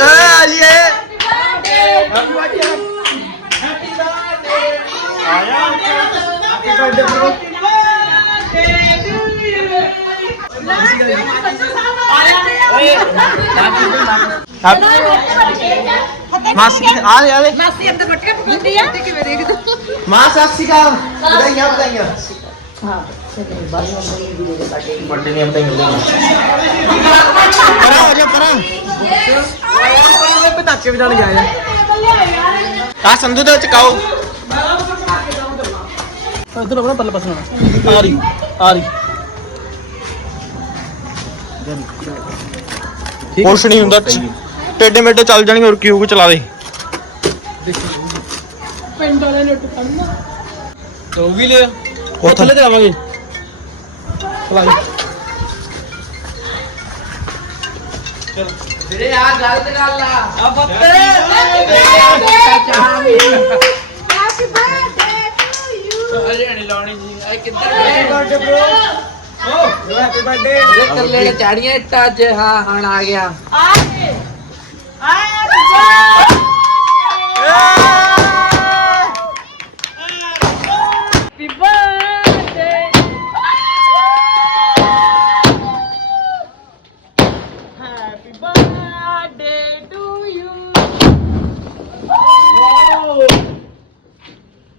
Speaker 3: ਆ ਜੀ ਹੈਪੀ ਬਰਥਡੇ ਮਾਸੀ ਆ ਲੈ ਆ ਲੈ
Speaker 5: ਮਾਸੀ ਅੰਦਰ ਬੱਟੇ ਪਕਾਉਂਦੀ ਆ ਤੇ ਕਿਵੇਂ ਦੇਖਦੇ
Speaker 3: ਮਾਂ ਸਤਿ ਸ਼੍ਰੀ ਅਕਾਲ ਵਧਾਈਆਂ ਵਧਾਈਆਂ ਵੱਡੇ ਦੀਆਂ ਵਧਾਈਆਂ ਪਰਾਂ ਹੋ ਜਾ ਪਰਾਂ ਆ ਸੰਧੂ ਦੇ ਵਿੱਚ ਕਾਓ।
Speaker 4: ਇਧਰ ਆਪਣਾ ਪੱਲੇ ਪਾਸੇ ਹੋਣਾ। ਆ ਰਹੀ ਆ ਰਹੀ।
Speaker 3: ਕੁਛ ਨਹੀਂ ਹੁੰਦਾ ਟੇਡੇ ਮੇਡੇ ਚੱਲ ਜਾਣਗੇ ਹੋਰ ਕੀ ਹੋਊਗਾ ਚਲਾ ਦੇ।
Speaker 6: ਪਿੰਡ ਵਾਲੇ ਨੇ ਟੁੱਟਣਾ
Speaker 4: ਤੋ ਵੀ ਲਿਆ।
Speaker 3: ਉੱਥੇ
Speaker 4: ਥੱਲੇ। ਤੇ ਆਵਾਂਗੇ ਚਲਾ ਜੀ
Speaker 5: happy birthday to you
Speaker 3: happy birthday
Speaker 6: ਕੱਲੇ ਨੇ ਚਾੜੀਆਂ ਇੱਟਾਂ 'ਚ ਹਾਂ ਹਣ ਆ ਗਿਆ।
Speaker 5: ਆਏ happy birthday
Speaker 6: happy birthday to you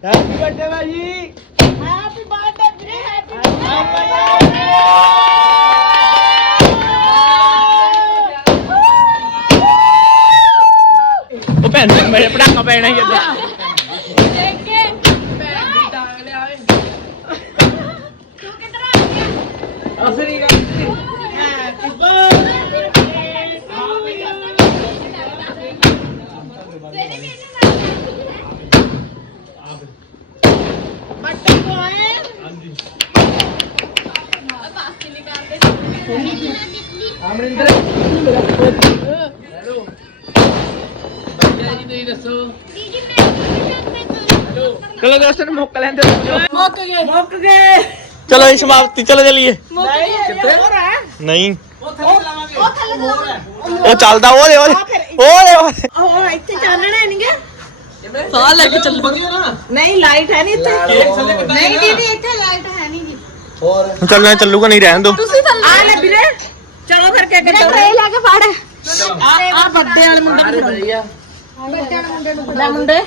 Speaker 3: happy birthday ਭਾਜੀ
Speaker 5: ਹੈਪੀ ਬਰਥਡੇ ਵੀਰੇ ਹੈਪੀ
Speaker 3: ਉਹ ਭੈਣ ਮੇਰੇ ਪੜਾਕਾ ਪੈਣਾ ਹੀ ਇੱਦਾਂ
Speaker 5: ਦੇਖੇ
Speaker 6: ਡਾਂਗ ਲਿਆ ਓਏ
Speaker 5: ਤੂੰ ਕਿੱਧਰ ਆ ਗਿਆ
Speaker 6: ਅਸਰੀ ਗੱਲ
Speaker 5: ਹੈਪੀ ਬਰਥਡੇ ਬੱਟੇ ਕੋ ਆਏ ਹਾਂਜੀ ਬਾਸੀ ਨਿਕਾਲਦੇ
Speaker 6: ਅਮਰਿੰਦਰ ਹੈਲੋ ਬੱਚਾ ਜੀ ਤੁਸੀਂ ਦੱਸੋ
Speaker 3: ਚਲੋ ਦੋਸਤਾਂ ਨੂੰ ਮੌਕਾ ਲੈਂਦੇ
Speaker 6: ਮੁੱਕ ਗਏ ਮੁੱਕ ਗਏ
Speaker 3: ਚਲੋ ਇਹ ਸਮਾਪਤੀ ਚਲੋ ਚੱਲੀਏ
Speaker 6: ਕਿੱਥੇ
Speaker 3: ਨਹੀਂ
Speaker 5: ਉਹ ਥੱਲੇ ਲਾਉਣਾ
Speaker 3: ਉਹ ਚੱਲਦਾ ਉਹ ਲੈ ਉਹ ਲੈ ਉਹ ਲੈ ਉਹ ਲੈ।
Speaker 1: ਉਹ ਇੱਥੇ ਚਾਨਣਾ ਨਹੀਂਗਾ
Speaker 6: ਸਾਹ ਲੈ ਕੇ ਚੱਲ
Speaker 1: ਨਹੀਂ ਲਾਈਟ ਹੈ ਨਹੀਂ ਇੱਥੇ।
Speaker 5: ਨਹੀਂ ਦੀਦੀ ਇੱਥੇ ਲਾਈਟ ਹੈ ਨਹੀਂ ਜੀ।
Speaker 3: ਚੱਲਣਾ ਚੱਲੂਗਾ ਨਹੀਂ ਰਹਿਣ ਦੋ।
Speaker 5: ਤੁਸੀਂ ਥੱਲੇ
Speaker 1: ਆ ਲੈ ਵੀਰੇ। ਚਲੋ ਫਿਰ ਕੇ
Speaker 5: ਵੀਰੇ ਟ੍ਰੇ ਲੈ ਕੇ ਫੜ।
Speaker 1: ਆ ਵੱਡੇ ਵਾਲੇ ਮੁੰਡੇ
Speaker 6: ਅਰੇ ਭਈਆ
Speaker 5: ਬੱਚਿਆਂ ਦੇ ਮੁੰਡੇ ਨੂੰ
Speaker 1: ਲੈ ਮੁੰਡੇ।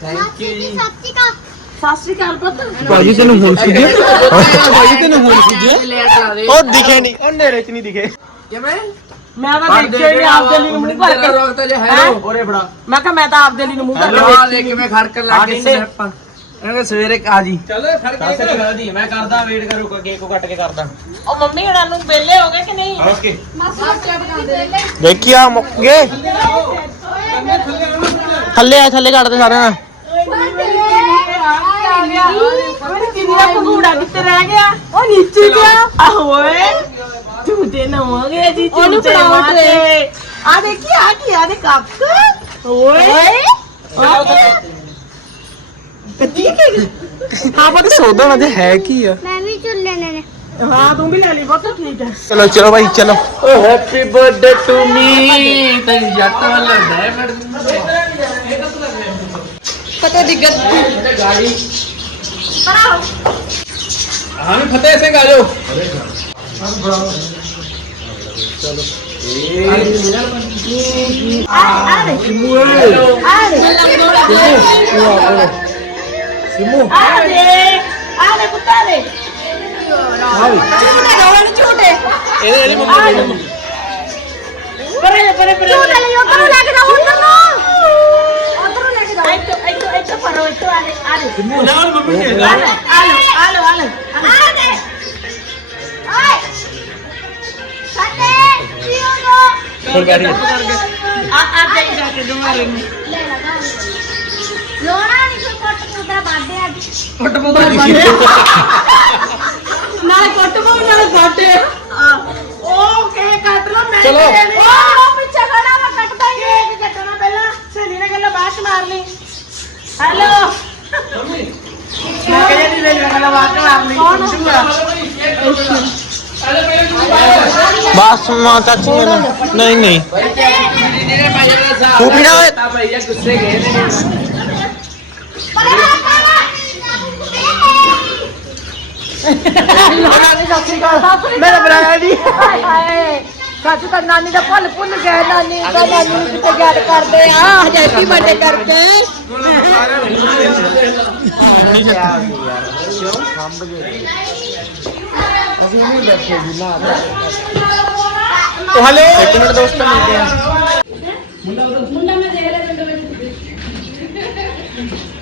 Speaker 5: ਥੈਂਕ ਯੂ ਜੀ ਸੱਚੀ ਕਾ
Speaker 1: ਸਤਿ ਸ਼੍ਰੀ ਅਕਾਲ ਪੁੱਤ।
Speaker 4: ਭਾਜੀ ਤੈਨੂੰ ਹੁਣ ਸੁਝਿਆ (laughs) ਭਾਜੀ ਤੈਨੂੰ ਹੁਣ
Speaker 6: ਚਲਾ ਦੇ
Speaker 3: ਉਹ ਦਿਖੇ ਨਹੀਂ ਉਹ ਨੇੜੇ ਚ ਨਹੀਂ ਦਿਖੇ।
Speaker 6: ਕਿਵੇਂ?
Speaker 1: ਮੈਂ ਤਾਂ ਦੇਖਿਆ ਹੀ ਨਹੀਂ ਆਪਦੇ ਲਈ ਨੂੰ ਮੂੰਹ ਭਰ ਕੇ।
Speaker 6: ਰੋਕਤਾ ਜੇ ਹੈਲੋ
Speaker 3: ਓਰੇ ਫੜਾ।
Speaker 1: ਮੈਂ ਕਿਹਾ ਮੈਂ ਤਾਂ ਆਪਦੇ ਲਈ ਨੂੰ ਮੂੰਹ ਭਰ ਕੇ
Speaker 6: ਲੈ ਕਿਵੇਂ ਖੜਕਣ ਲੱਗ
Speaker 3: ਕਿੱਥੇ?
Speaker 6: ਸਨੈਪਾਂ ਇਹਨਾਂ ਸਵੇਰੇ ਆ ਜੀ।
Speaker 3: ਚੱਲ ਫੜ ਕੇ ਮੈਂ ਕਰਦਾ ਵੇਟ ਕਰੋ ਕੇਕ ਕੱਟ ਕੇ ਕਰਦਾ।
Speaker 1: ਉਹ ਮੰਮੀ ਹਣਾ ਨੂੰ ਬੇਲੇ ਹੋ ਗਏ ਕਿ ਨਹੀਂ?
Speaker 5: ਬੱਚੇ ਬਣਾਉਂਦੇ ਲੈ
Speaker 3: ਦੇਖਿਆ ਮੁੱਕ ਗਏ? ਥੱਲੇ ਆ ਥੱਲੇ ਕੱਢ ਦੇ ਸਾਰਿਆਂ
Speaker 5: ਆ ਗਿਆ।
Speaker 1: ਕਿੰਨਾ ਪਕੂੜਾ ਕਿੱਥੇ ਰਹਿ ਗਿਆ? ਉਹ ਨੀਚੇ ਪਿਆ। ਆ ਓਏ ਝੂਟੇ ਨਾ ਹੋਗੇ ਜੀ
Speaker 5: ਉਹਨੂੰ
Speaker 1: ਝੂਟੇ
Speaker 5: ਫੜਾਓ
Speaker 1: ਮਾਰੇ ਆ ਦੇਖੀ ਆ ਕੀ ਆ ਦੇ ਕੱਪ ਓਏ। ਕੱਤੀ ਕੇ
Speaker 3: ਹਾਂ ਪਤਾ ਸੌਦਾ ਨਾ ਤੇ ਹੈ ਕੀ ਆ?
Speaker 5: ਮੈਂ ਵੀ ਝੁੱਲੇ ਨੇ ਨੇ।
Speaker 1: ਹਾਂ ਤੂੰ ਵੀ ਲੈ ਲਈ ਬਹੁਤ ਠੀਕ ਹੈ।
Speaker 3: ਚਲੋ ਚਲੋ ਭਾਈ ਚਲੋ।
Speaker 6: ਓ ਹੈਪੀ ਬਰਥਡੇ ਟੂ ਮੀ। ਤੈਨੂੰ ਜੱਟ ਵਾਲਾ ਡਾਇਮੰਡ
Speaker 5: ਪਤਾ ਦਿੱਗਤ
Speaker 6: ਤੇ ਗਾੜੀ
Speaker 5: ਪਰਾਓ
Speaker 4: ਹਾਂ ਫਤਿਹ ਸਿੰਘ ਆ ਜਾਓ
Speaker 5: ਆ ਆ ਦੇ ਆ ਦੇ
Speaker 1: ਆ ਦੇ
Speaker 5: ਆ ਲੈ ਪੁੱਤਾ
Speaker 6: ਲੋਣਾ ਨਹੀਂ ਕੋਈ ਕੱਟ ਬਾਡੇ ਅੱਜ
Speaker 5: ਨਾਲੇ ਕੱਟ ਪਾਉ ਨਾਲੇ ਬਾਟੇ ਉਹ ਕੇ ਕੱਟ ਲੋ ਮੈਂ
Speaker 7: ਚਲੋ।
Speaker 5: ਉਹ ਪਿੱਛੇ ਖੜਾ ਵਾ ਕੱਟਦਾ ਹੀ ਕੇਕ ਕੱਟਣਾ ਪਹਿਲਾਂ ਸਹੇਲੀ ਨੇ ਗੱਲਾਂ ਬਾਅਦ ਚ ਮਾਰ ਲਈ ਹੈਲੋ ਮੈਂ ਕਹਿੰਦੀ ਨਹੀਂ ਲੈ ਗੱਲਾਂ ਬਾਅਦ ਚ ਮਾਰ ਲਈ ਕੌਣ
Speaker 8: ਬਸ ਤੂੰ
Speaker 6: ਸੱਚ ਤਾਂ ਨਾਨੀ ਦਾ ਭੁੱਲ ਭੁੱਲ ਗਏ ਨਾਨੀ ਦਾ ਨਾਨੀ ਨੂੰ ਕਿਤੇ ਯਾਦ ਕਰਦੇ ਆ। ਹੈਪੀ ਬਰਥਡੇ ਕਰਕੇ।
Speaker 8: ਉਹ ਹਲੇ। ਇੱਕ ਮਿੰਟ ਦੋਸਤ ਮਿਲਦੇ ਆ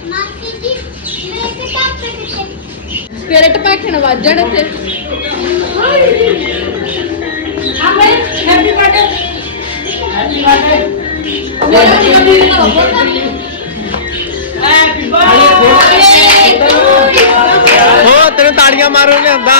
Speaker 6: ਮਾਸੀ ਜੀ ਮੇਰੇ ਕੱਪ ਕਿੱਥੇ?
Speaker 1: ਸਪਿਰਿਟ ਭਾਖਣ ਵੱਜਣ ਤੇ
Speaker 8: ਹੋ ਤੈਨੂੰ ਤਾੜੀਆਂ ਮਾਰੋ ਲਿਆਂਦਾ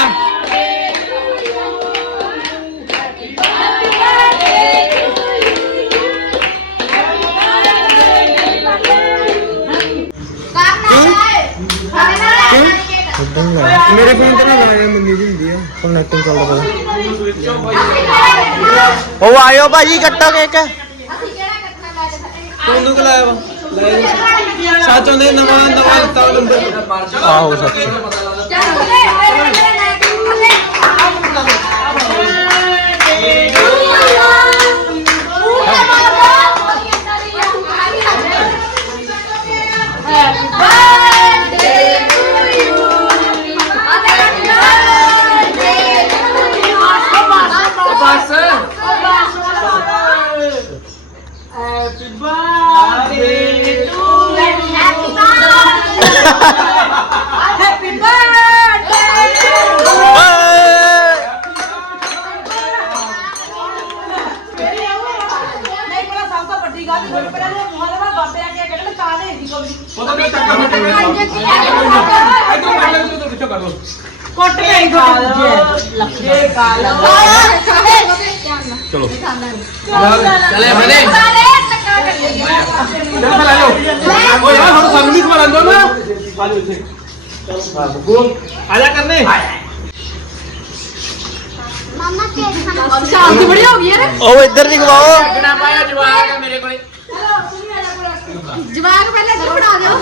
Speaker 8: ਮੇਰੇ ਫੋਨ ਤੇ ਨਾ ਲਾਇਆ ਮੰਮੀ ਦੀ ਹੁੰਦੀ ਆ। ਕਨੈਕਟਿੰਗ ਚੱਲਦਾ ਪਿਆ ਉਹ ਆਇਓ ਭਾਜੀ ਕੱਟੋ ਕੇਕ ਤੁਹਾਨੂੰ ਕਿ ਲਾਇਆ ਵਾ ਸੱਚ ਹੁੰਦੇ ਨਵਾਂ ਨਵਾਂ ਦਿੱਤਾ ਨੰਬਰ ਆਹੋ ਸੱਚ।
Speaker 7: ਚਲੋ
Speaker 6: ਚਲੇ ਬਲੇ ਕਾਲੇ ਟੱਕਾ ਕਰ ਲਈ
Speaker 8: ਚੱਲ ਲੈ ਲਓ ਓਏ ਯਾਰ ਹੁਣ ਸਾਨੂੰ ਵੀ ਖਵਾ ਲੈਂਦੋ ਨਾ ਆ ਜਾ ਇੱਥੇ ਆ ਜਾ ਕਰਨੇ
Speaker 6: ਮਮਾ ਕੇਕ ਖਾਣਾ
Speaker 1: ਸ਼ਾਂਤੀ ਬੜੀ ਹੋ ਗਈ ਯਾਰ
Speaker 8: ਉਹ ਇੱਧਰ ਦੀ ਖਵਾਓ।
Speaker 1: ਜਵਾਕ ਪਹਿਲੇ ਇੱਧਰ ਫੜਾ ਦਿਓ।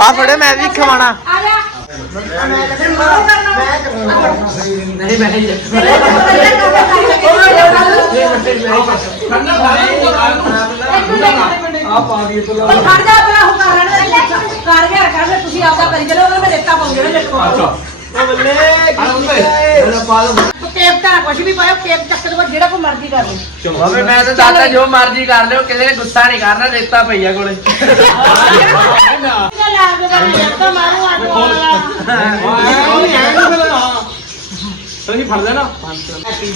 Speaker 8: ਆ ਫੜੇ ਮੈਂ ਵੀ ਖਵਾਣਾ
Speaker 6: ਆ ਜਾ।
Speaker 5: ਖੜ ਜਾ ਤੇਰਾ ਉਹ ਕਰ ਲੈਣਾ ਕਰ ਗਿਆ ਕਰ ਲੈ ਤੁਸੀਂ ਆਪਦਾ ਕਰੀ ਚਲੋ ਉਹਨੇ ਰੇਤਾ ਪਾਉਂਦੇ ਨੇ ਦੇਖੋ ਕੇਕ ਤਾਂ ਕੁਝ ਵੀ ਪਾਇਓ ਕੇਕ ਚੱਕ ਦੋ ਜਿਹੜਾ ਕੋ ਮਰਜ਼ੀ ਕਰ ਲਓ।
Speaker 4: ਬਾਬੇ ਮੈਂ ਤਾਂ ਦਾਦਾ ਜੋ ਮਰਜ਼ੀ ਕਰ ਲਿਓ ਕਿਸੇ ਨੇ ਗੁੱਸਾ ਨਹੀਂ ਕਰਨਾ ਰੇਤਾ ਪਈਆ ਕੋਲੇ।
Speaker 8: ਤੁਸੀਂ ਫੜ ਲੈਣਾ।
Speaker 5: ਹੈਪੀ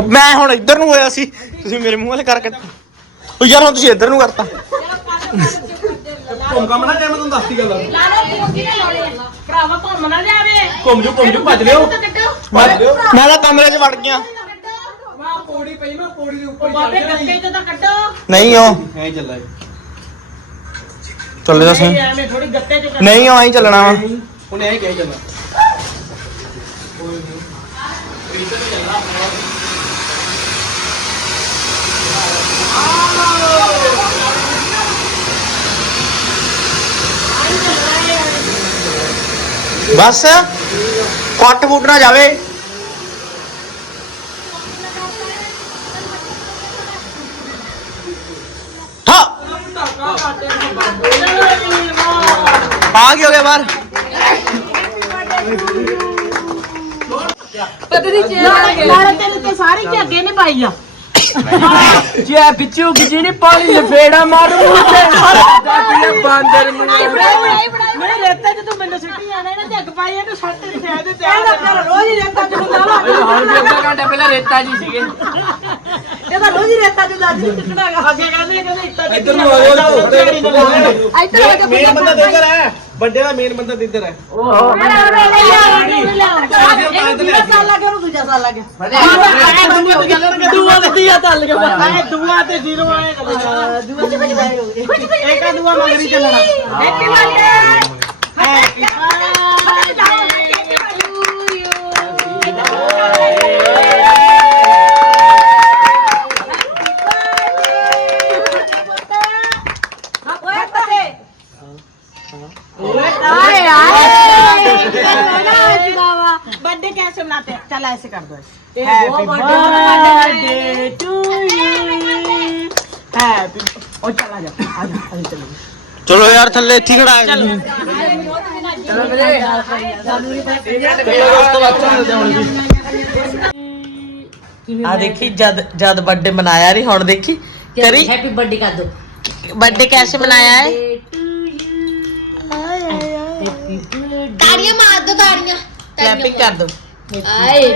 Speaker 1: ਉਹ ਮੈਂ ਹੁਣ ਇੱਧਰ ਨੂੰ ਹੋਇਆ ਸੀ। ਤੁਸੀਂ ਮੇਰੇ ਮੂੰਹ ਵਾਲੇ ਕਰਕੇ ਉਹ ਯਾਰ ਹੁਣ ਤੁਸੀਂ ਇੱਧਰ ਨੂੰ ਕਰਤਾ।
Speaker 4: ਘੁੰਮ ਕੰਮ ਨਾ ਜਾਵੇਂ ਤੁਹਾਨੂੰ ਦੱਸਤੀ ਗੱਲ
Speaker 9: ਲਾ ਲਓ ਫੋਨ ਕਿਨੇ ਲਾਉਣੇ ਆ ਭਰਾਵਾ ਘੁੰਮ ਨਾ ਜਾਵੇ।
Speaker 4: ਘੁੰਮ ਜੂ ਘੁੰਮ ਜੂ ਭੱਜ ਲਿਓ। ਭੱਜ ਲਿਓ।
Speaker 1: ਮੈਂ ਤਾਂ ਕਮਰੇ 'ਚ ਵੜ ਗਿਆ।
Speaker 4: ਪੌੜੀ ਪਈ ਮੈਂ ਪੌੜੀ ਦੇ ਉੱਪਰ
Speaker 9: ਬਾਬੇ ਗੱਤੇ ਚੋਂ ਤਾਂ ਕੱਢੋ।
Speaker 1: ਨਹੀਂ ਉਹ।
Speaker 4: ਐਂ ਚੱਲਾ।
Speaker 1: ਚੱਲੇ ਦੱਸ
Speaker 9: ਨਹੀਂ ਐਵੇਂ ਥੋੜੀ ਗੱਤੇ ਚੋਂ ਕੱਢੋ।
Speaker 1: ਨਹੀਂ ਉਹ ਐਂ ਚੱਲਣਾ ਵਾ।
Speaker 4: ਉਹਨੇ ਐਂ ਕਿਹਾ ਚੱਲਣਾ
Speaker 1: ਬਸ ਕੱਟ ਫੁੱਟ ਨਾ ਜਾਵੇ। ਹਾਂ ਆ ਕੀ ਹੋ ਗਿਆ ਬਾਹਰ।
Speaker 5: ਨਾਲੇ ਤੈਨੂੰ ਤੇ ਸਾਰੀ ਝੱਗੇ ਨੇ ਪਾਈ ਆ।
Speaker 6: ਜੇ ਬਿੱਚੂ ਜਿਹਨੇ ਪਾਣੀ ਲਫੇੜਾ ਮਾਰੂ ਤੇ ਹਰ ਬਾਂਦਰ ਨੂੰ
Speaker 5: ਮੈਂ ਰੇਤੇ ਤੂੰ ਮੈਨੂੰ ਸਿੱਟੀ ਜਾਣਾ ਨਾ ਝੱਗ ਪਾਈ ਇਹਨੂੰ ਸੱਟ ਦੇ ਫੇਰ ਦੇ ਤੇ ਇਹਦਾ ਰੋਜ਼ ਹੀ ਰੇਤਾ ਚ ਹੁੰਦਾ ਵਾ
Speaker 6: ਹੁਣ ਵੀ ਅੱਧਾ ਘੰਟਾ ਪਹਿਲਾਂ ਰੇਤਾ ਜੀ ਸੀਗੇ।
Speaker 5: ਇਹਦਾ ਰੋਜ਼ ਹੀ ਰੇਤਾ ਚ ਦੱਸ ਨਹੀਂ ਸਿੱਟਣਾਗਾ ਅੱਗੇ ਕਹਿੰਦੇ ਕਹਿੰਦੇ ਇੱਟਾਂ
Speaker 4: ਇੱਧਰ ਨੂੰ ਆ ਜਾਓ
Speaker 5: ਇੱਧਰ ਆ ਜਾ
Speaker 4: ਮੇਨ ਬੰਦਾ ਤਾਂ ਇੱਧਰ ਹੈ ਵੱਡੇ ਦਾ ਮੇਨ ਬੰਦਾ ਤਾਂ ਇੱਧਰ ਹੈ
Speaker 5: ਦੂਜਾ ਸਾਲ ਲੱਗੇ ਉਹਨੂੰ ਦੂਜਾ ਸਾਲ ਲੱਗੇ
Speaker 6: ਦੂਆ ਤੇ ਦੀਆ ਤੱਲ ਕੇ
Speaker 5: ਆਏ ਦੂਆ ਤੇ ਜ਼ੀਰੋ ਆਏ ਕਦੇ ਦੂਆ ਚ ਬਈ ਬਾਈ ਹੋ ਗਈ ਇੱਕ ਦੂਆ ਮੰਗਰੀ ਚੱਲਣਾ। ਹੈਪੀ ਬਰਥਡੇ ਹੈਪੀ ऐसे कर दो चलो
Speaker 1: यार थल्ले ठीक है।
Speaker 9: आ देखी जद जद बर्थडे मनाया रही हूँ देखी। करी।
Speaker 10: हैप्पी बर्थडे कर दो।
Speaker 9: बर्थडे कैसे मनाया है?
Speaker 8: ताड़ियाँ मार दो ताड़ियाँ
Speaker 9: क्लैपिंग कर दो।
Speaker 8: ਆਏ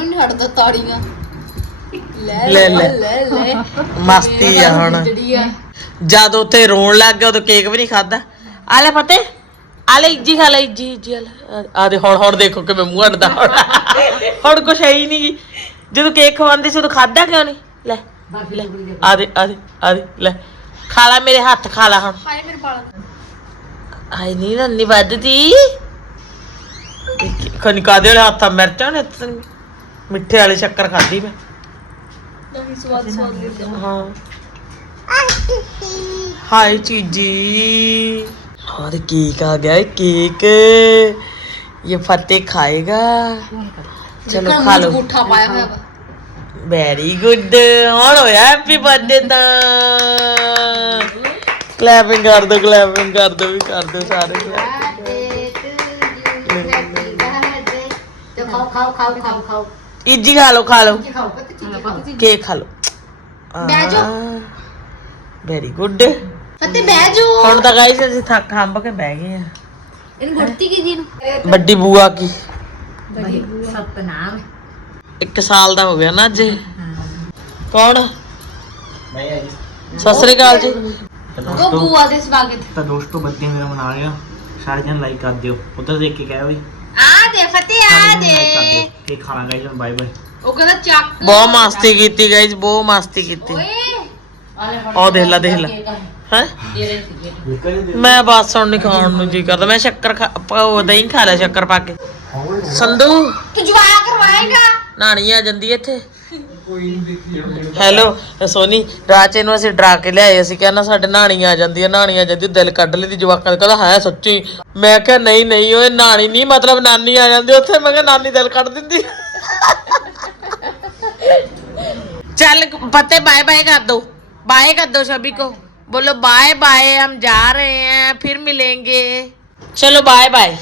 Speaker 8: ਨੀ ਹਟਦਾ ਤਾੜੀਆਂ। ਲੈ
Speaker 1: ਰੋਣ ਲੱਗ ਗਿਆ ਉਦੋਂ ਕੇਕ ਵੀ ਨਹੀਂ ਖਾਦਾ ਆਲੇ ਲੈ ਆ ਲੈ ਇੱਜੀ ਖਾ ਲੈ ਇੱਜੀ ਇੱਜੀ ਆ ਦੇ ਹੁਣ ਹੁਣ ਦੇਖੋ ਕਿਵੇਂ ਮੂੰਹ ਅੜਦਾ ਹੁਣ। ਹੁਣ ਕੁਛ ਹੈ ਹੀ ਨਹੀਂ। ਜਦੋਂ ਕੇਕ ਖਵਾਉਂਦੇ ਸੀ ਉਦੋਂ ਖਾਦਾ ਕਿਉਂ ਨਹੀਂ? ਲੈ। ਲੈ ਆ ਦੇ ਆ ਦੇ ਆ ਦੇ ਲੈ। ਖਾ ਲੈ ਮੇਰੇ ਹੱਥ ਖਾ ਲੈ ਹੁਣ।
Speaker 8: ਹਾਏ ਮੇਰੇ ਬਾਲ
Speaker 1: ਆਈ ਨਹੀਂ ਨੰਨੀ ਵੱਧਦੀ। ਖਨ ਕਾਦੇ ਵਾਲੇ ਹੱਥਾਂ ਮਿਰਚਾਂ ਨੇ ਮਿੱਠੇ ਵਾਲੀ ਸ਼ੱਕਰ ਖਾਦੀ ਮੈਂ।
Speaker 8: ਨਹੀਂ ਸਵਾਦ ਸਵਾਦ ਦੇ
Speaker 1: ਹਾਂ। ਹਾਏ ਚੀਜੀ। और केक आ गया है केक। ये फते खाएगा। चलो खा लो।
Speaker 8: वेरी गुड और
Speaker 1: हैप्पी बर्थडे दा। क्लैपिंग कर दो क्लैपिंग कर दो भी कर दो सारे। इजी खा लो खा
Speaker 8: लो। केक खा लो। वेरी गुड
Speaker 1: ਇੱਜੀ ਖਾ ਲਓ ਖਾ ਲਓ
Speaker 8: ਖਾਓ ਪਤਾ ਚੀਜ਼
Speaker 1: ਕੇਕ ਖਾ ਲਓ
Speaker 8: ਬਹਿ
Speaker 1: ਵੈਰੀ ਗੁੱਡ
Speaker 8: ਫਤੇ ਬਹਿ ਜੋ
Speaker 1: ਹੁਣ ਤਾਂ ਗਾਈਸ ਅਸੀਂ ਥੱਕ ਹੰਬ ਕੇ ਬਹਿ ਗਏ ਆ
Speaker 8: ਇਹਨੂੰ ਗੁੜਤੀ ਕੀ ਜੀ ਨੂੰ
Speaker 1: ਵੱਡੀ ਬੂਆ ਕੀ
Speaker 10: सतनाम
Speaker 1: ਇੱਕ ਸਾਲ ਦਾ ਹੋ ਗਿਆ ਨਾ ਅੱਜ ਇਹ। ਕੌਣ ਸਤਿ ਸ੍ਰੀ ਅਕਾਲ ਜੀ
Speaker 8: ਉਹ ਬੂਆ ਦੇ ਸਵਾਗਤ
Speaker 1: ਤਾਂ ਦੋਸਤੋ ਬੱਚੇ ਮੇਰਾ ਮਨਾ ਲਿਆ ਸਾਰੇ ਜਣ ਲਾਈਕ ਕਰ ਦਿਓ ਉਧਰ ਦੇਖ ਕੇ ਕਹਿ ਬਈ
Speaker 8: ਆ ਦੇ ਫਤੇ ਆ ਦੇ
Speaker 1: ਕੀ ਖਾਣਾ ਗਾਈਸ ਬਾਏ ਬਾਏ
Speaker 8: ਉਹ ਕਹਿੰਦਾ ਚੱਕ
Speaker 1: ਬਹੁਤ ਮਸਤੀ ਕੀਤੀ ਗਾਈਸ ਬਹੁਤ ਮਸਤੀ ਕੀਤੀ
Speaker 8: ਓਏ
Speaker 1: ਉਹ ਦੇਖ ਲੈ ਦੇਖ ਲੈ ਮੈਂ ਬਸ ਹੁਣ ਨਹੀਂ ਖਾਣ ਨੂੰ ਜੀ ਕਰਦਾ। ਮੈਂ ਸ਼ੱਕਰ ਖਾ ਉਹ ਦਹੀਂ ਖਾ ਲਿਆ ਸ਼ੱਕਰ ਪਾ ਕੇ। ਸੰਧੂ?
Speaker 8: ਤੂੰ ਜਵਾਇਆ ਕਰਵਾਏਗਾ?
Speaker 1: ਨਾਣੀ ਆ ਜਾਂਦੀ ਇੱਥੇ। ਹੈਲੋ ਸੋਨੀ ਰਾਚੇ ਨੂੰ ਅਸੀਂ ਡਰਾ ਕੇ ਲਿਆਏ। ਅਸੀਂ ਕਹਿੰਦਾ ਸਾਡੇ ਨਾਣੀ ਆ ਜਾਂਦੀ ਹੈ ਨਾਣੀ ਆ ਜਾਂਦੀ ਦਿਲ ਕੱਢ ਲਈ ਦੀ ਜਵਾਕਾਂ ਦਾ। ਕਹਿੰਦਾ ਹੈ ਸੱਚੀ। ਮੈਂ ਕਿਹਾ ਨਹੀਂ ਨਹੀਂ ਓਏ ਨਾਣੀ ਨਹੀਂ ਮਤਲਬ ਨਾਨੀ ਆ ਜਾਂਦੀ ਉੱਥੇ। ਮੈਂ ਕਿਹਾ ਨਾਨੀ ਦਿਲ ਕੱਢ ਦਿੰਦੀ। ਚੱਲ ਪਤੇ ਬਾਏ ਬਾਏ ਕਰ ਦੋ। ਬਾਏ ਕਰ ਦੋ ਸ਼ਬੀ ਕੋ। बोलो बाय बाय हम जा रहे हैं फिर मिलेंगे चलो बाय बाय